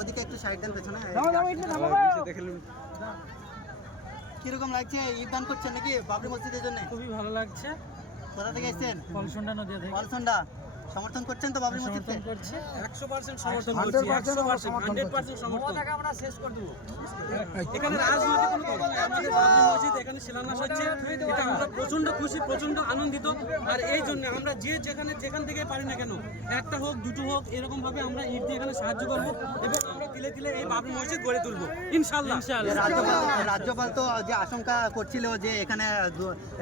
ওদিকে একটু সাইড দেন পেছনে। কিরকম লাগছে? ঈদ দান করছেন নাকি বাবরি মসজিদের জন্য? খুবই ভালো লাগছে। কোথা থেকে এসেছেন? কলসন্ডা নদিয়া থেকে। কলসন্ডা। সমর্থন করছেন তো বাবরি মসজিদকে? সমর্থন করছে, 100% সমর্থন করছি, 100% সমর্থন। আমরা শেষ করে দেব। এখানে রাজনৈতিক কোনো কথা নাই, আমাদের বাবরি মসজিদ এখানে শিলান্যাস হচ্ছে, এটা আমরা প্রচন্ড খুশি, প্রচন্ড আনন্দিত। আর এই জন্য আমরা যেখান থেকে পারি না কেন, একটা হোক দুটো হোক, এরকম ভাবে আমরা ঈদ দিয়ে এখানে সাহায্য করব এবং আমরা তিলে তিলে এই বাবরি মসজিদ গড়ে তুলবো ইনশাআল্লাহ। রাজ্যপাল তো যে আশঙ্কা করছিল যে এখানে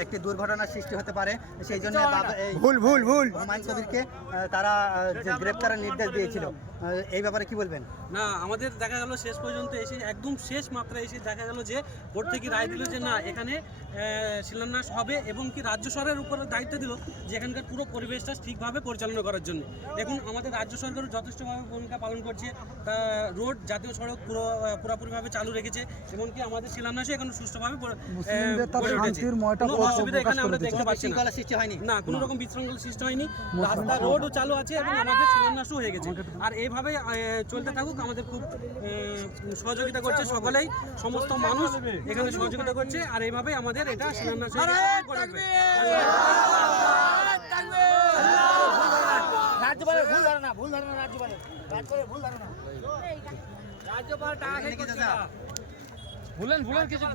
একটি দুর্ঘটনার সৃষ্টি হতে পারে, সেই জন্য ভুল হুমায়ুন কবিরকে তারা গ্রেপ্তারের নির্দেশ দিয়েছিল। এই ব্যাপারে কি বলবেন? না, আমাদের দেখা গেল শেষ পর্যন্ত এসে একদম শেষ মাত্রায় এসে দেখা গেল যে কোর্ট থেকে রায় দিল যে না, এখানে শিলান্যাস হবে এবং কি রাজ্য সরকারের উপরে দায়িত্ব দিল যে এখানকার পুরো পরিবেশটা ঠিকভাবে পরিচালনা করার জন্য। এখন আমাদের রাজ্য সরকারও যথেষ্টভাবে ভূমিকা পালন করছে, রোড জাতীয় সড়ক পুরোপুরিভাবে চালু রেখেছে এবং কি আমাদের শিলান্যাসে এখন সুষ্ঠুভাবে অসুবিধা এখানে আমরা দেখতে পাচ্ছি না, কোনো রকম বিশৃঙ্খলা সৃষ্টি হয়নি, রাস্তা রোডও চালু আছে এবং আমাদের শিলান্যাসও হয়ে গেছে। আর এইভাবে চলতে থাকুক, আমাদের খুব সহযোগিতা করছে সকলেই, সমস্ত মানুষ এখানে সহযোগিতা করছে। আর এইভাবে আমাদের এটা শিলান্যাস ভুলেন কিছু